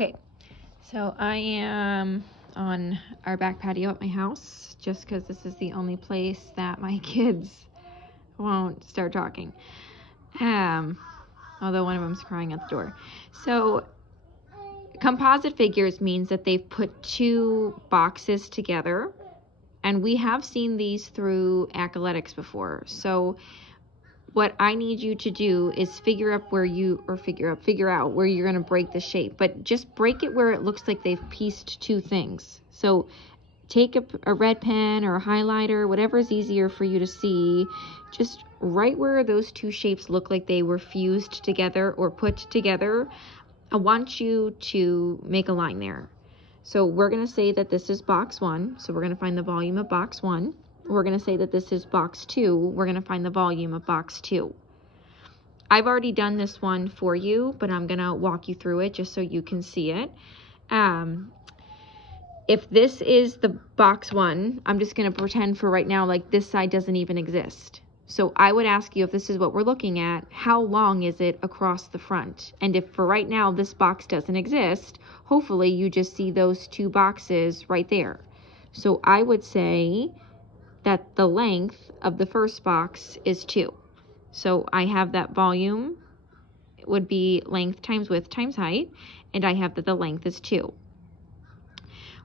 Okay, so I am on our back patio at my house just because this is the only place that my kids won't start talking. Although one of them's crying at the door. So composite figures means that they've put two boxes together, and we have seen these through athletics before. So what I need you to do is figure out where you're going to break the shape, but just break it where it looks like they've pieced two things. So take a red pen or a highlighter, whatever is easier for you to see, just right where those two shapes look like they were fused together or put together. I want you to make a line there. So we're going to say that this is box 1, so we're going to find the volume of box 1. We're going to say that this is box 2. We're going to find the volume of box 2. I've already done this one for you, but I'm going to walk you through it just so you can see it. If this is the box 1, I'm just going to pretend for right now like this side doesn't even exist. So I would ask you, if this is what we're looking at, how long is it across the front? And if for right now this box doesn't exist, hopefully you just see those two boxes right there. So I would say that the length of the first box is 2. So I have that volume would be length times width times height, and I have that the length is 2.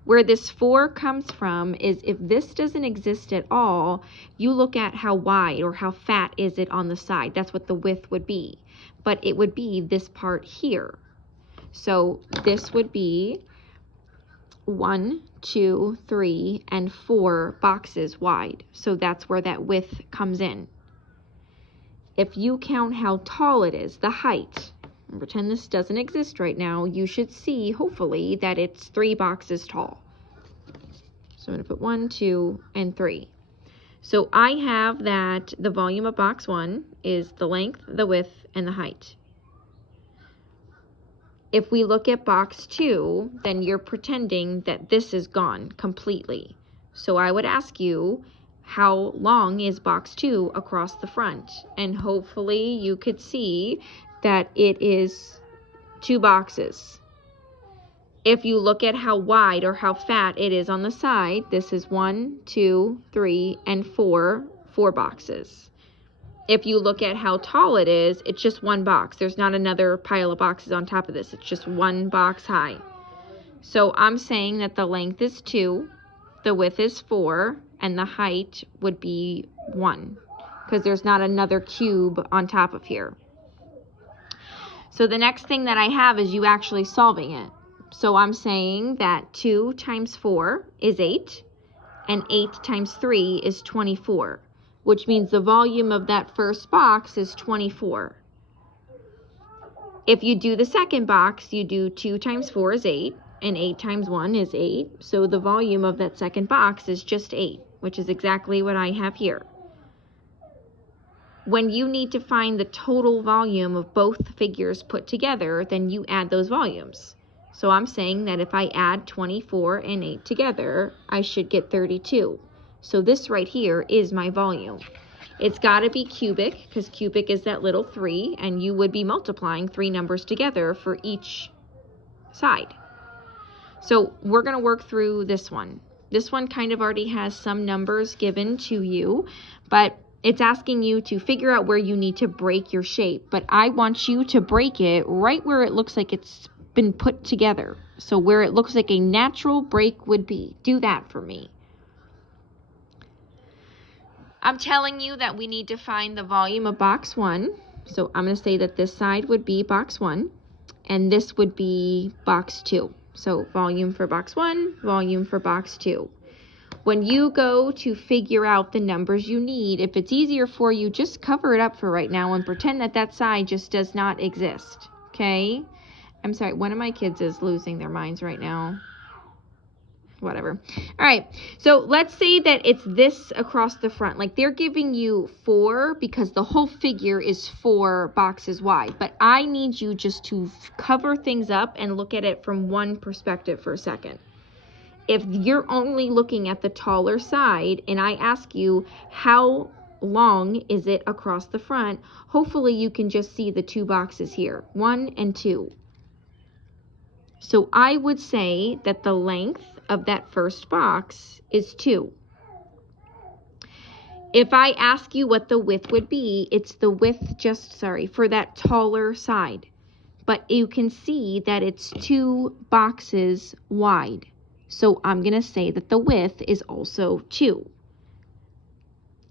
Where this 4 comes from is if this doesn't exist at all, you look at how wide or how fat is it on the side. That's what the width would be. But it would be this part here. So this would be 1, 2, 3, and 4 boxes wide. So that's where that width comes in. If you count how tall it is, the height, and pretend this doesn't exist right now, you should see, hopefully, that it's 3 boxes tall. So I'm going to put 1, 2, and 3. So I have that the volume of box 1 is the length, the width, and the height. If we look at box 2, then you're pretending that this is gone completely. So I would ask you, how long is box 2 across the front? And hopefully you could see that it is 2 boxes. If you look at how wide or how fat it is on the side, this is 1, 2, 3, and 4 boxes. If you look at how tall it is, it's just 1 box. There's not another pile of boxes on top of this. It's just 1 box high. So I'm saying that the length is 2, the width is 4, and the height would be 1, because there's not another cube on top of here. So the next thing that I have is you actually solving it. So I'm saying that 2 times 4 is 8, and 8 times 3 is 24. Which means the volume of that first box is 24. If you do the second box, you do 2 times 4 is 8, and 8 times 1 is 8. So the volume of that second box is just 8, which is exactly what I have here. When you need to find the total volume of both figures put together, then you add those volumes. So I'm saying that if I add 24 and 8 together, I should get 32. So this right here is my volume. It's got to be cubic, because cubic is that little 3, and you would be multiplying 3 numbers together for each side. So we're going to work through this one. This one kind of already has some numbers given to you, but it's asking you to figure out where you need to break your shape. But I want you to break it right where it looks like it's been put together. So where it looks like a natural break would be. Do that for me. I'm telling you that we need to find the volume of box 1. So I'm going to say that this side would be box 1, and this would be box 2. So volume for box 1, volume for box 2. When you go to figure out the numbers you need, if it's easier for you, just cover it up for right now and pretend that that side just does not exist. Okay? I'm sorry, one of my kids is losing their minds right now. Whatever. All right, so let's say that it's this across the front. Like they're giving you 4 because the whole figure is 4 boxes wide. But I need you just to cover things up and look at it from one perspective for a second. If you're only looking at the taller side and I ask you how long is it across the front, hopefully you can just see the 2 boxes here, 1 and 2. So I would say that the length of that first box is 2. If I ask you what the width would be, it's the width for that taller side. But you can see that it's 2 boxes wide. So I'm going to say that the width is also 2.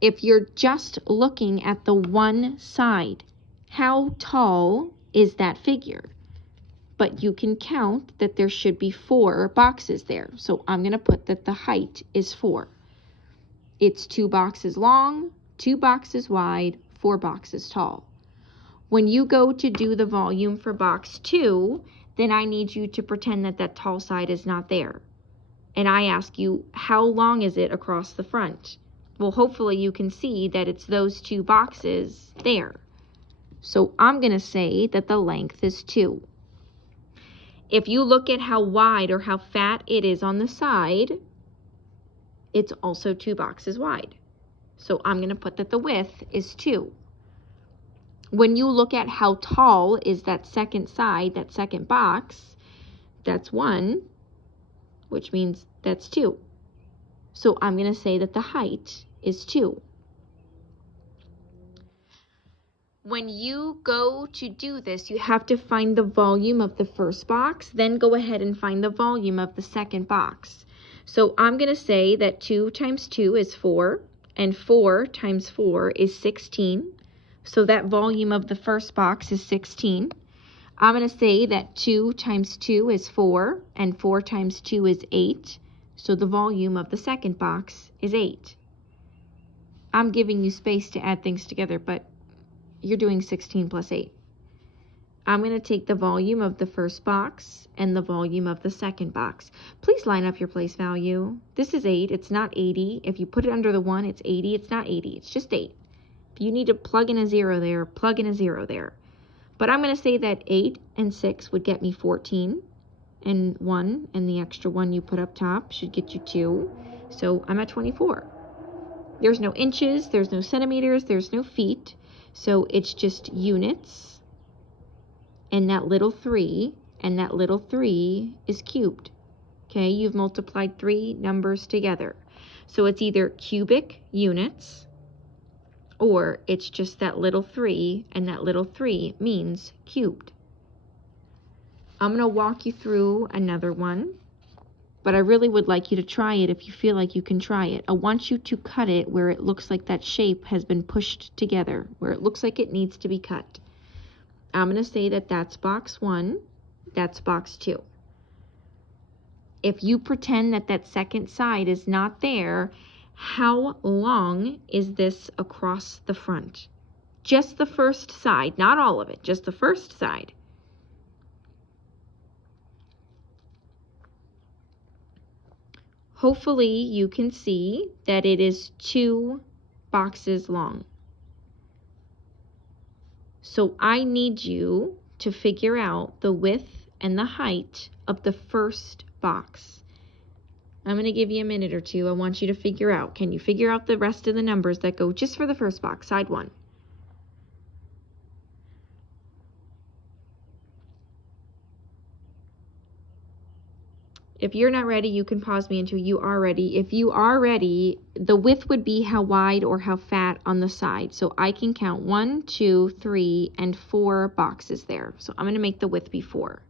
If you're just looking at the one side, how tall is that figure? But you can count that there should be 4 boxes there. So I'm going to put that the height is 4. It's 2 boxes long, 2 boxes wide, 4 boxes tall. When you go to do the volume for box 2, then I need you to pretend that that tall side is not there. And I ask you, how long is it across the front? Well, hopefully you can see that it's those 2 boxes there. So I'm going to say that the length is 2. If you look at how wide or how fat it is on the side, it's also 2 boxes wide. So I'm going to put that the width is 2. When you look at how tall is that second side, that second box, that's 1, which means that's 2. So I'm going to say that the height is 2. When you go to do this, you have to find the volume of the first box, then go ahead and find the volume of the second box. So I'm going to say that 2 times 2 is 4, and 4 times 4 is 16. So that volume of the first box is 16. I'm going to say that 2 times 2 is 4, and 4 times 2 is 8. So the volume of the second box is 8. I'm giving you space to add things together, but you're doing 16 plus 8. I'm going to take the volume of the first box and the volume of the second box. Please line up your place value. This is 8. It's not 80. If you put it under the 1, it's 80. It's not 80. It's just 8. If you need to plug in a 0 there, plug in a 0 there. But I'm going to say that 8 and 6 would get me 14. And 1, and the extra 1 you put up top should get you 2. So I'm at 24. There's no inches. There's no centimeters. There's no feet. So it's just units. And that little 3, and that little 3 is cubed. Okay, you've multiplied 3 numbers together. So it's either cubic units, or it's just that little 3, and that little 3 means cubed. I'm going to walk you through another one, but I really would like you to try it if you feel like you can try it. I want you to cut it where it looks like that shape has been pushed together, where it looks like it needs to be cut. I'm going to say that that's box 1, that's box 2. If you pretend that that second side is not there, how long is this across the front? Just the first side, not all of it, just the first side. Hopefully you can see that it is 2 boxes long. So I need you to figure out the width and the height of the first box. I'm going to give you a minute or two. I want you to figure out. Can you figure out the rest of the numbers that go just for the first box, side 1? If you're not ready, you can pause me until you are ready. If you are ready, the width would be how wide or how fat on the side. So I can count 1, 2, 3, and 4 boxes there. So I'm going to make the width be 4.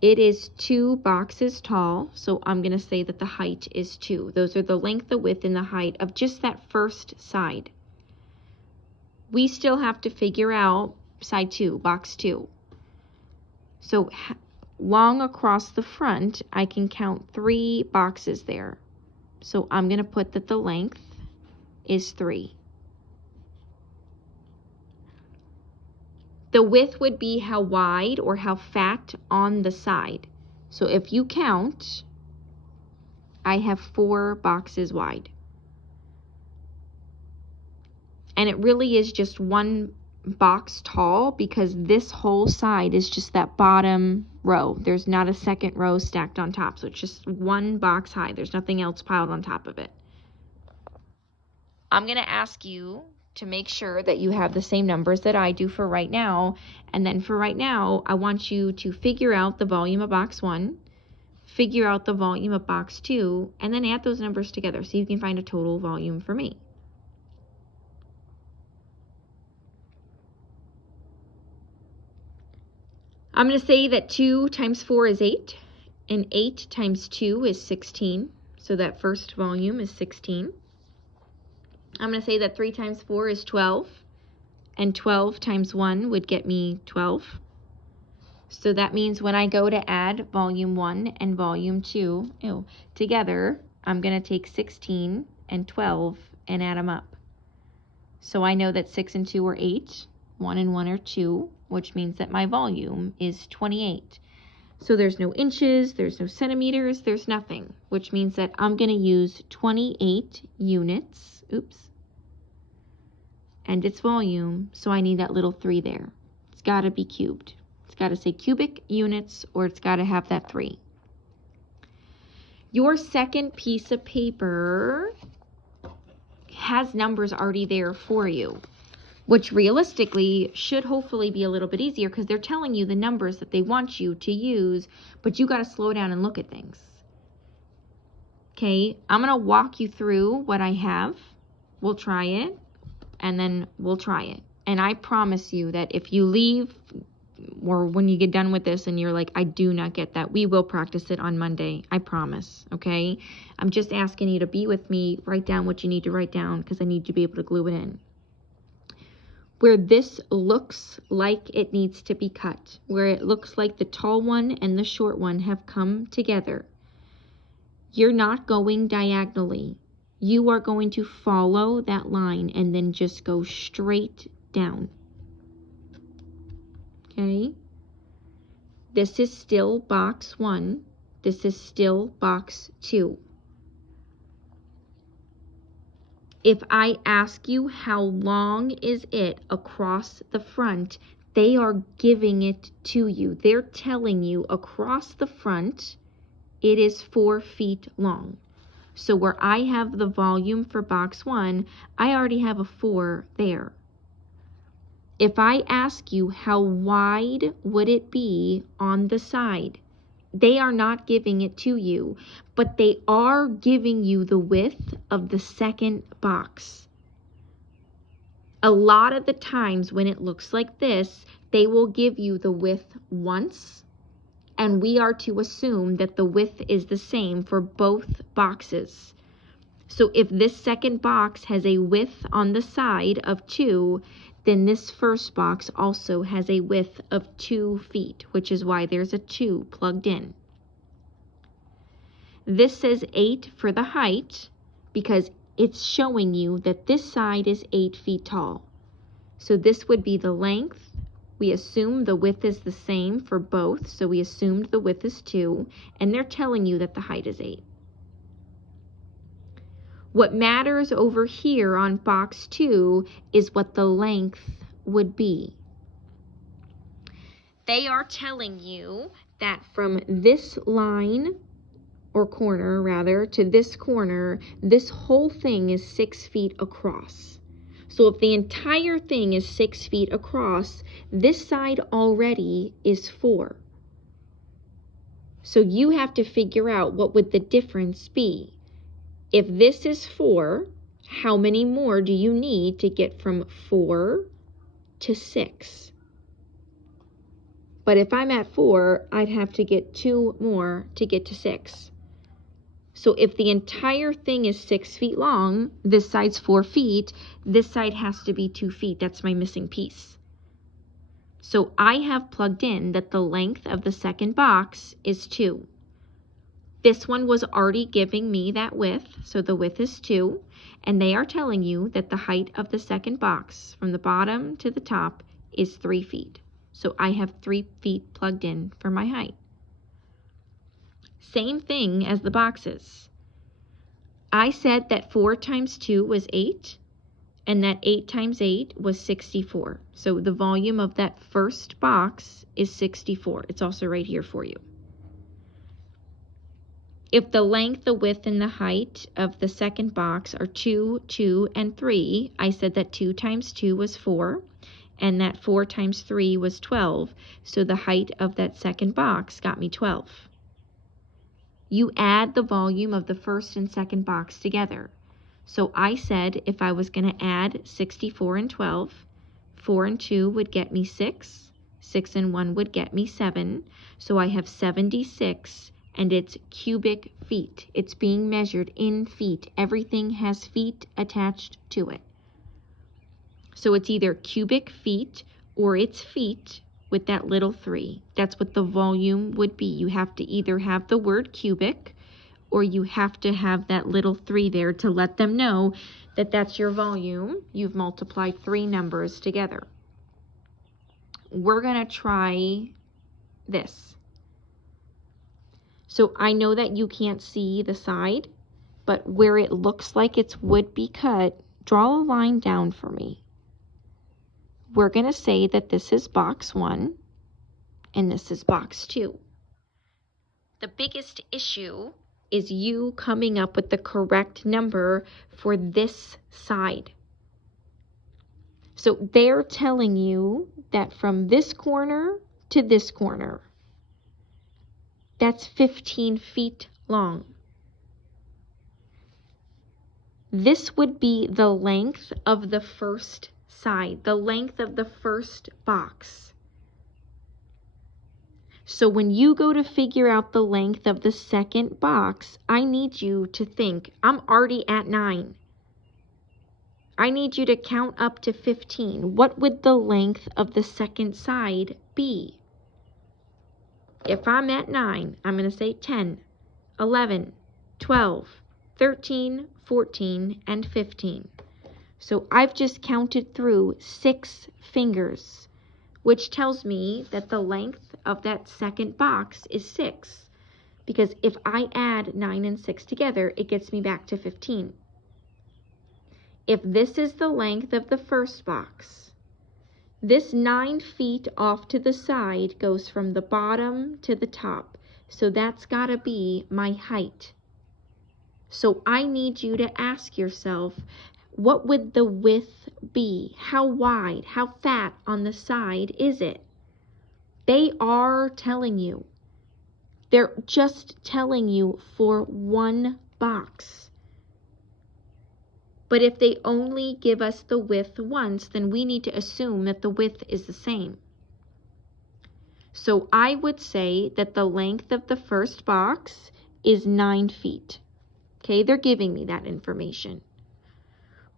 It is 2 boxes tall, so I'm going to say that the height is 2. Those are the length, the width, and the height of just that first side. We still have to figure out side 2, box 2. So long across the front, I can count 3 boxes there. So I'm going to put that the length is 3. The width would be how wide or how fat on the side. So if you count, I have 4 boxes wide. And it really is just 1 box tall because this whole side is just that bottom row. There's not a second row stacked on top. So it's just 1 box high. There's nothing else piled on top of it. I'm going to ask you to make sure that you have the same numbers that I do for right now. And then for right now, I want you to figure out the volume of box 1, figure out the volume of box 2, and then add those numbers together so you can find a total volume for me. I'm going to say that 2 times 4 is 8, and 8 times 2 is 16. So that first volume is 16. I'm going to say that 3 times 4 is 12, and 12 times 1 would get me 12. So that means when I go to add volume 1 and volume 2 together, I'm going to take 16 and 12 and add them up. So I know that 6 and 2 are 8, 1 and 1 are 2, which means that my volume is 28. So there's no inches, there's no centimeters, there's nothing, which means that I'm going to use 28 units, and its volume, so I need that little 3 there. It's got to be cubed. It's got to say cubic units, or it's got to have that 3. Your second piece of paper has numbers already there for you, which realistically should hopefully be a little bit easier because they're telling you the numbers that they want you to use, but you got to slow down and look at things. Okay, I'm going to walk you through what I have. We'll try it, and then we'll try it. And I promise you that if you leave, or when you get done with this and you're like, I do not get that, we will practice it on Monday. I promise, okay? I'm just asking you to be with me, write down what you need to write down because I need to be able to glue it in. Where this looks like it needs to be cut, where it looks like the tall one and the short one have come together, you're not going diagonally. You are going to follow that line and then just go straight down. Okay? This is still box 1. This is still box 2. If I ask you how long is it across the front, they are giving it to you. They're telling you across the front, it is 4 feet long. So where I have the volume for box 1, I already have a 4 there. If I ask you how wide would it be on the side, they are not giving it to you, but they are giving you the width of the second box. A lot of the times when it looks like this, they will give you the width once, and we are to assume that the width is the same for both boxes. So if this second box has a width on the side of 2, then this first box also has a width of 2 feet, which is why there's a 2 plugged in. This says 8 for the height because it's showing you that this side is 8 feet tall. So this would be the length. We assume the width is the same for both, so we assumed the width is 2, and they're telling you that the height is 8. What matters over here on box 2 is what the length would be. They are telling you that from this line, or corner rather, to this corner, this whole thing is 6 feet across. So if the entire thing is 6 feet across, this side already is 4. So you have to figure out what would the difference be. If this is 4, how many more do you need to get from 4 to 6? But if I'm at 4, I'd have to get 2 more to get to 6. So if the entire thing is 6 feet long, this side's 4 feet, this side has to be 2 feet. That's my missing piece. So I have plugged in that the length of the second box is 2. This one was already giving me that width, so the width is 2, and they are telling you that the height of the second box from the bottom to the top is 3 feet. So I have 3 feet plugged in for my height. Same thing as the boxes. I said that 4 times 2 was 8, and that 8 times 8 was 64. So the volume of that first box is 64. It's also right here for you. If the length, the width, and the height of the second box are 2, 2, and 3, I said that 2 times 2 was 4, and that 4 times 3 was 12, so the height of that second box got me 12. You add the volume of the first and second box together. So I said if I was going to add 64 and 12, 4 and 2 would get me 6, 6 and 1 would get me 7, so I have 76, and it's cubic feet. It's being measured in feet. Everything has feet attached to it. So it's either cubic feet or it's feet with that little 3. That's what the volume would be. You have to either have the word cubic or you have to have that little 3 there to let them know that that's your volume. You've multiplied 3 numbers together. We're going to try this. So I know that you can't see the side, but where it looks like it's would be cut, draw a line down for me. We're going to say that this is box 1 and this is box 2. The biggest issue is you coming up with the correct number for this side. So they're telling you that from this corner to this corner, that's 15 feet long. This would be the length of the first side, the length of the first box. So when you go to figure out the length of the second box, I need you to think, I'm already at 9. I need you to count up to 15. What would the length of the second side be? If I'm at 9, I'm going to say 10, 11, 12, 13, 14, and 15. So I've just counted through 6 fingers, which tells me that the length of that second box is 6. Because if I add 9 and 6 together, it gets me back to 15. If this is the length of the first box, this 9 feet off to the side goes from the bottom to the top. So that's got to be my height. So I need you to ask yourself, what would the width be? How wide, how fat on the side is it? They are telling you. They're just telling you for one box. But if they only give us the width once, then we need to assume that the width is the same. So I would say that the length of the first box is 9 feet. Okay, they're giving me that information.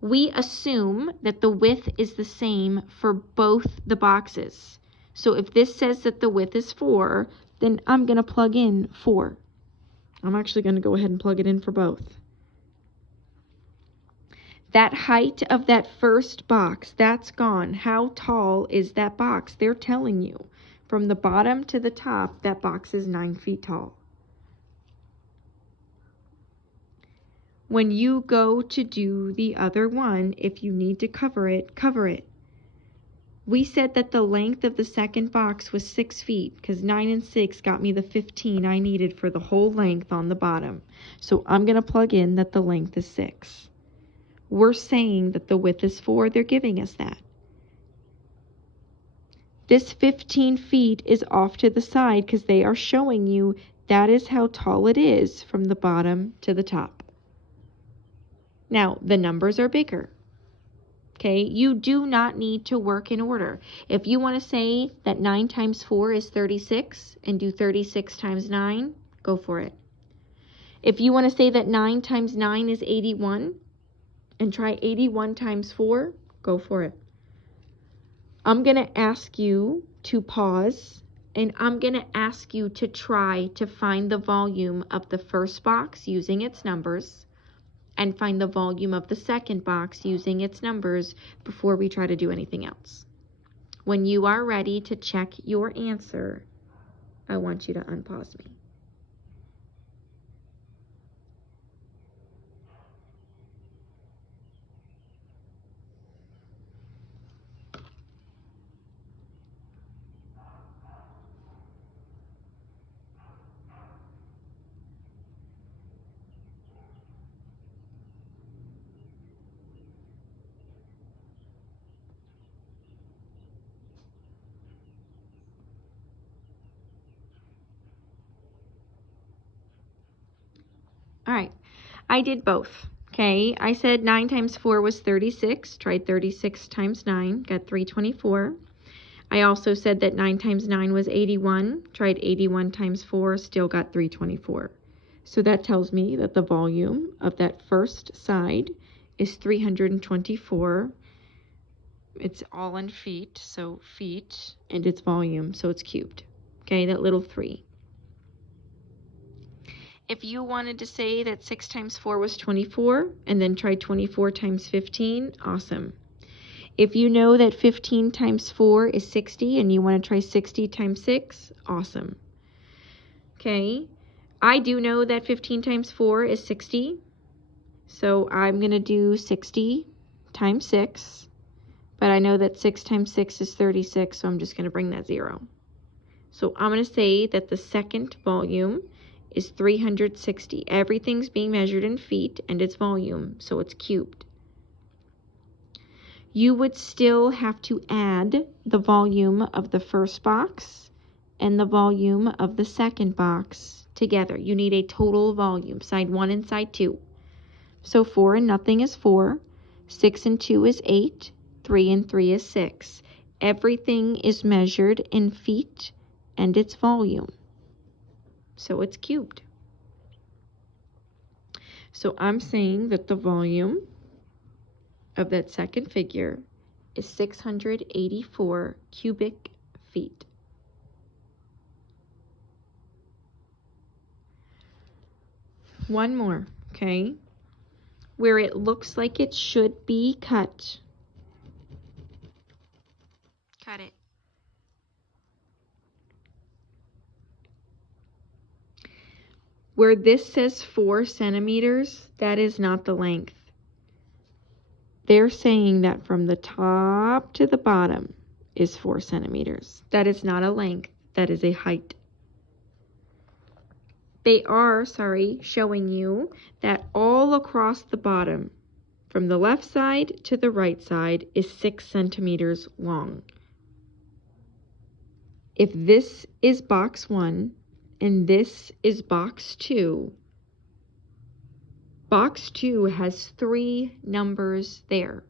We assume that the width is the same for both the boxes. So if this says that the width is 4, then I'm going to plug in 4. I'm actually going to go ahead and plug it in for both. That height of that first box, that's gone. How tall is that box? They're telling you. From the bottom to the top, that box is 9 feet tall. When you go to do the other one, if you need to cover it, cover it. We said that the length of the second box was 6 feet because 9 and 6 got me the 15 I needed for the whole length on the bottom. So I'm going to plug in that the length is 6. We're saying that the width is 4. They're giving us that. This 15 feet is off to the side because they are showing you that is how tall it is from the bottom to the top. Now, the numbers are bigger. Okay, you do not need to work in order. If you want to say that 9 times 4 is 36 and do 36 times 9, go for it. If you want to say that 9 times 9 is 81 and try 81 times 4, go for it. I'm going to ask you to pause and I'm going to ask you to try to find the volume of the first box using its numbers and find the volume of the second box using its numbers before we try to do anything else. When you are ready to check your answer, I want you to unpause me. All right, I did both. Okay, I said 9 times 4 was 36. Tried 36 times 9, got 324. I also said that 9 times 9 was 81. Tried 81 times 4, still got 324. So that tells me that the volume of that first side is 324. It's all in feet, so feet, and its volume, so it's cubed. Okay, that little 3. If you wanted to say that 6 times 4 was 24, and then try 24 times 15, awesome. If you know that 15 times 4 is 60, and you want to try 60 times 6, awesome. Okay, I do know that 15 times 4 is 60, so I'm going to do 60 times 6, but I know that 6 times 6 is 36, so I'm just going to bring that 0. So I'm going to say that the second volume is 360. Everything's being measured in feet and its volume, so it's cubed. You would still have to add the volume of the first box and the volume of the second box together. You need a total volume, side 1 and side 2. So 4 and nothing is 4, 6 and 2 is 8, 3 and 3 is 6. Everything is measured in feet and its volume. So it's cubed. So I'm saying that the volume of that second figure is 684 cubic feet. One more, okay? Where it looks like it should be cut. Cut it. Where this says 4 centimeters, that is not the length. They're saying that from the top to the bottom is 4 centimeters. That is not a length, that is a height. They are, showing you that all across the bottom, from the left side to the right side, is 6 centimeters long. If this is box 1 and this is box 2, box 2 has 3 numbers there.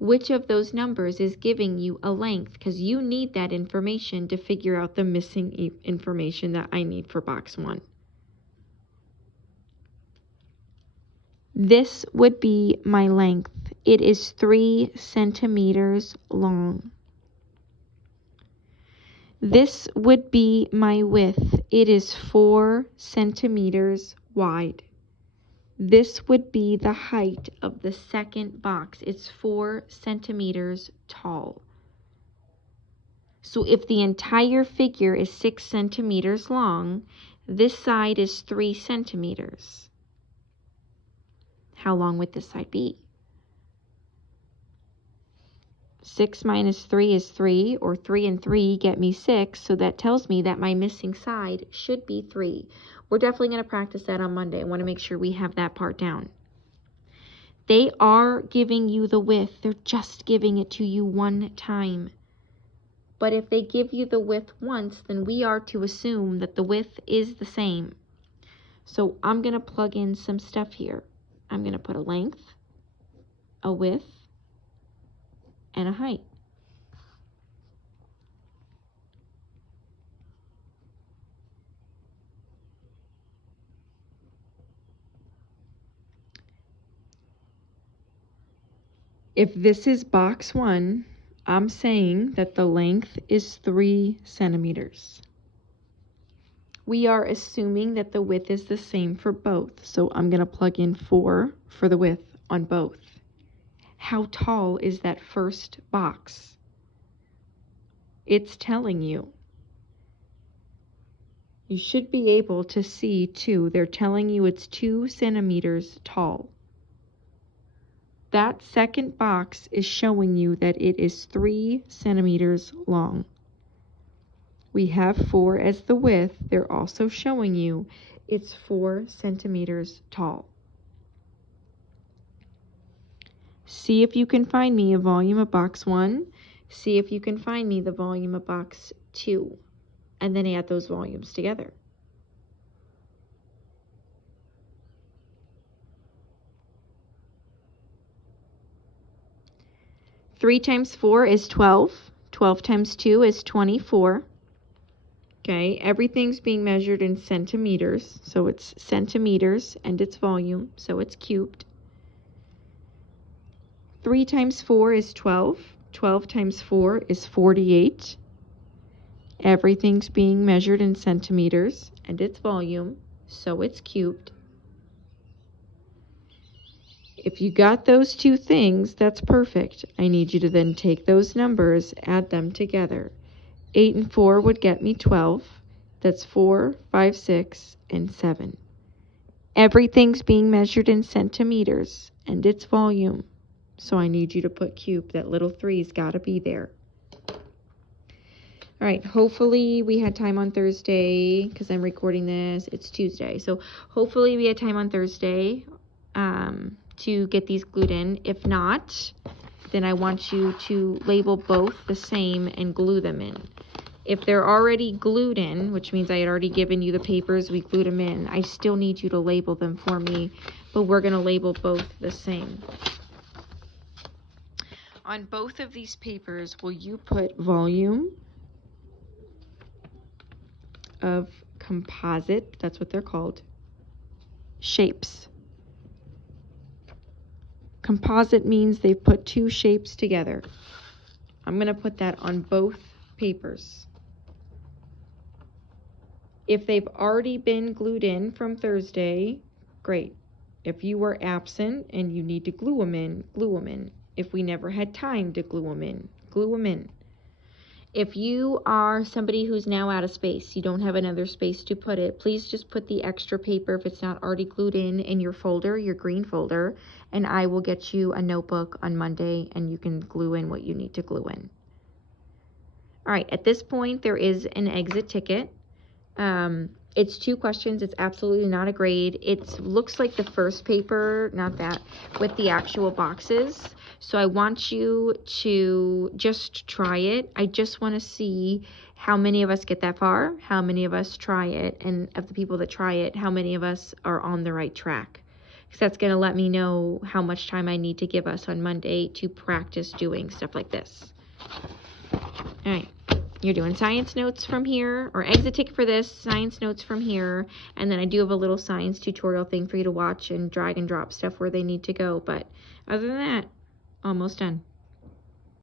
Which of those numbers is giving you a length? Because you need that information to figure out the missing information that I need for box 1. This would be my length. It is 3 centimeters long. This would be my width. It is 4 centimeters wide. This would be the height of the second box. It's 4 centimeters tall. So if the entire figure is 6 centimeters long, this side is 3 centimeters. How long would this side be? 6 minus 3 is 3, or 3 and 3 get me 6, so that tells me that my missing side should be 3. We're definitely going to practice that on Monday. I want to make sure we have that part down. They are giving you the width. They're just giving it to you one time. But if they give you the width once, then we are to assume that the width is the same. So I'm going to plug in some stuff here. I'm going to put a length, a width, and a height. If this is box 1, I'm saying that the length is 3 centimeters. We are assuming that the width is the same for both, so I'm going to plug in 4 for the width on both. How tall is that first box? It's telling you. You should be able to see too. They're telling you it's 2 centimeters tall. That second box is showing you that it is 3 centimeters long. We have 4 as the width. They're also showing you it's 4 centimeters tall. See if you can find me a volume of box 1. See if you can find me the volume of box 2. And then add those volumes together. 3 times 4 is 12. 12 times 2 is 24. Okay, everything's being measured in centimeters, so it's centimeters, and its volume, so it's cubed. 3 times 4 is 12. 12 times 4 is 48. Everything's being measured in centimeters, and its volume, so it's cubed. If you got those two things, that's perfect. I need you to then take those numbers, add them together. 8 and 4 would get me 12. That's 4, 5, 6, and 7. Everything's being measured in centimeters and its volume. So I need you to put cube. That little 3's got to be there. All right, hopefully we had time on Thursday because I'm recording this. It's Tuesday. So hopefully we had time on Thursday to get these glued in. If not, then I want you to label both the same and glue them in. If they're already glued in, which means I had already given you the papers, we glued them in, I still need you to label them for me, but we're going to label both the same. On both of these papers, will you put volume of composite, that's what they're called, shapes. Composite means they've put two shapes together. I'm going to put that on both papers. If they've already been glued in from Thursday, great. If you were absent and you need to glue them in, glue them in. If we never had time to glue them in, glue them in. If you are somebody who's now out of space, you don't have another space to put it, please just put the extra paper, if it's not already glued in your folder, your green folder, and I will get you a notebook on Monday and you can glue in what you need to glue in. All right, at this point, there is an exit ticket. It's 2 questions. It's absolutely not a grade. It looks like the first paper, not that, with the actual boxes. So I want you to just try it. I just want to see how many of us get that far, how many of us try it, and of the people that try it, how many of us are on the right track. Because that's going to let me know how much time I need to give us on Monday to practice doing stuff like this. All right. You're doing science notes from here, or exit ticket for this, science notes from here, and then I do have a little science tutorial thing for you to watch and drag and drop stuff where they need to go, but other than that, almost done.